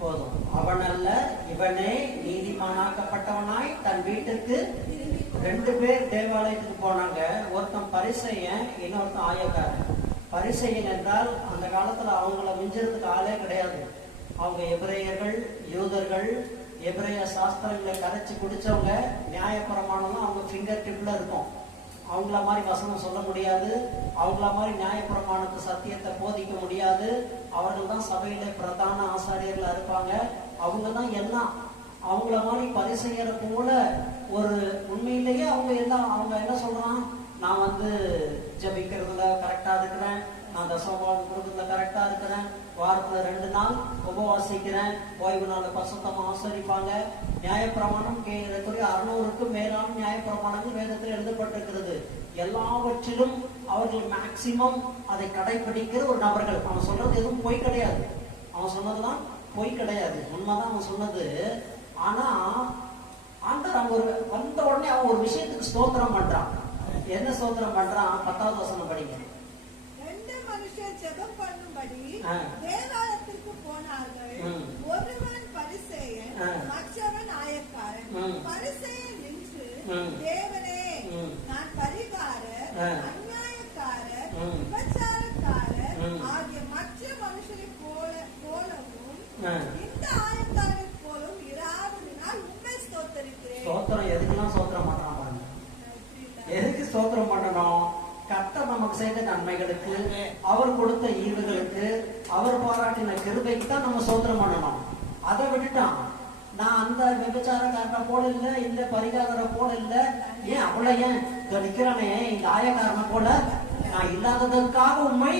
போதும். அவன் அல்ல, இவனே நீதிமானாக்கப்பட்டவனாய் தன் வீட்டுக்கு. 2 பேர் தேவாலயத்துக்கு போனாங்க. ஒருத்தன் பரிசேயன், இன்னொருத்தன் ஆயக்காரன். பரிசேயன் என்றால் அந்த காலத்துல அவங்கள மிஞ்சறதுக்கு ஆளே கிடையாது. அவங்க எபிரேயர்கள், யூதர்கள், எபிரேய சாஸ்திரங்களை கரைச்சி குடிச்சவங்க. நியாயப்பிரமாணம் அவங்க ஃபிங்கர் டிப்ல இருக்கும். அவங்கள மாதிரி வசனம் சொல்ல முடியாது, அவங்கள மாதிரி நியாயப்பிரமாணத்து சத்தியத்தை போதிக்க முடியாது. அவர்கள் தான் சபையில பிரதான ஆசாரியர்களா இருப்பாங்க. அவங்க தான் எல்லாம். அவங்கள மாதிரி பரிசெய்யற போல ஒரு உண்மையிலேயே அவங்க என்ன சொல்றான், நான் ஜபிக்கிறதுல கரெக்டா இருக்கிறேன், நான் தசமபாகம் கொடுக்கறதுல கரெக்டா இருக்கிறேன், வாரத்துல 2 நாள் உபவாசிக்கிறேன், ஓய்வு நாள் பசுத்தமா ஆசரிப்பாங்க. நியாயப்பிரமாணம் 600க்கும் மேலான நியாயப்பிரமாணங்கள் வேதத்தில் எழுதப்பட்டிருக்கிறது. எல்லாவற்றிலும் அவர்கள் மேக்சிமம் அதை கடைபிடிக்கிற ஒரு நபர்கள். அவன் சொல்றது எதுவும் பொய் கிடையாது. அவன் சொன்னதுதான் பொய் கிடையாது, உண்மைதான் அவன் சொன்னது. ஆனா ஆண்டவர் அவங்க வந்த உடனே அவன் ஒரு விஷயத்துக்கு ஸ்தோத்திரம் பண்றான். என்ன ஸ்தோத்திரம் பண்றான்? 10வது வசனம் படிங்க. 2 மனுஷர் ஜெபம் பண்ணும்படி தேவாலயத்திற்கு போனார்கள். ஒருவன் பரிசேயன், மற்றவன் ஆயக்காரன். பரிசேயன் நின்று, தேவனே, நான் பரிகாரர், அநியாயக்காரர், விபச்சாரக்காரர் ஆகிய மற்ற மனுஷரை போலவும் இந்த ஆயக்காரர் போலவும் இராததினால் உம்மை ஸ்தோத்தரிக்கிறேன். ஸ்தோத்திரம் எதுக்கெல்லாம் ஸ்தோத்திரம் பண்றான் பாருங்க. எதுக்கு ஸ்தோத்திரம் பண்ணணும்? கர்த்தர் நமக்கு செய்த நன்மைகளுக்கு, அவர் கொடுத்த ஈவுகளுக்கு, அவர் பாராட்டின கிருபைக்கு தான் நம்ம ஸ்தோத்திரம் பண்ணணும். அதை விட்டுட்டான். நான் அந்த விபச்சாரக்காரனை போல இல்ல, இந்த பரிகாரரை போல இல்ல, ஏன் அவளை ஏன் நிக்கிறானே இந்த ஆயக்காரனை போல நான் இல்லாததற்காக உண்மை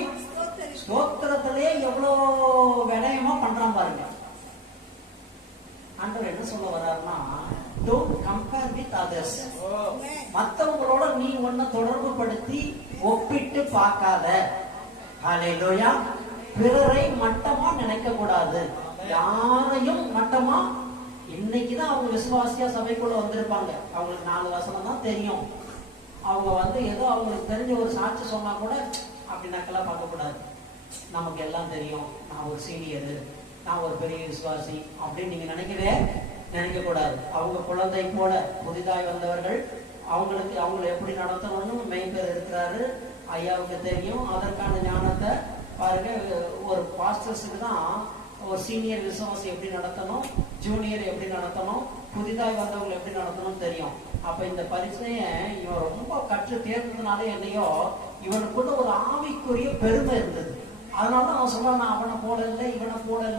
ஸ்தோத்திரத்திலே எவ்வளவு வினயமா பண்றான் பாருங்க. ஆண்டவர் என்ன சொல்ல வர்றாருன்னா, don't compare with others. மற்றவங்களோட நீ ஒன்ன தொடர்பு படுத்தி ஒப்பிட்டு பார்க்காத. ஹல்லேலூயா. பிறரை மட்டமா நினைக்க கூடாது, யாரையும் மட்டமா. இன்னைக்குதான் அவங்க விசுவாசியா சபைக்குள்ள வந்திருப்பாங்க. அவங்களுக்கு 4 வசனம் தான் தெரியும். அவங்க ஏதோ அவங்களுக்கு தெரிஞ்ச ஒரு சாட்சி சொன்னா கூட அப்படி நக்கெல்லாம் பார்க்க கூடாது. நமக்கு எல்லாம் தெரியும், நான் ஒரு சீனியரு, நான் ஒரு பெரிய விசுவாசி அப்படின்னு நீங்க நினைக்க கூடாது. அவங்க குழந்தை போல புதிதாய் வந்தவர்கள். அவங்களை எப்படி நடத்தணும்னு மெய்பேர் இருக்கிறாரு, ஐயாவுக்கு தெரியும். அதற்கான ஞானத்தை பாருங்க. ஒரு பாஸ்டர்ஸுக்கு தான் ஒரு சீனியர் விசுவாசி எப்படி நடத்தணும், ஜூனியர் எப்படி நடத்தணும், புதிதாய் வந்தவங்களை எப்படி நடத்தணும் தெரியும். அப்ப இந்த பரிசைய இவன் ரொம்ப கற்று தேர்ந்ததுனாலே என்னையோ இவனுக்குள்ள ஒரு ஆவிக்குரிய பெருமை இருந்தது. அதனால அவன் சொல்றான், நான் அவனை போட இல்லை, இவனை போட இல்லை,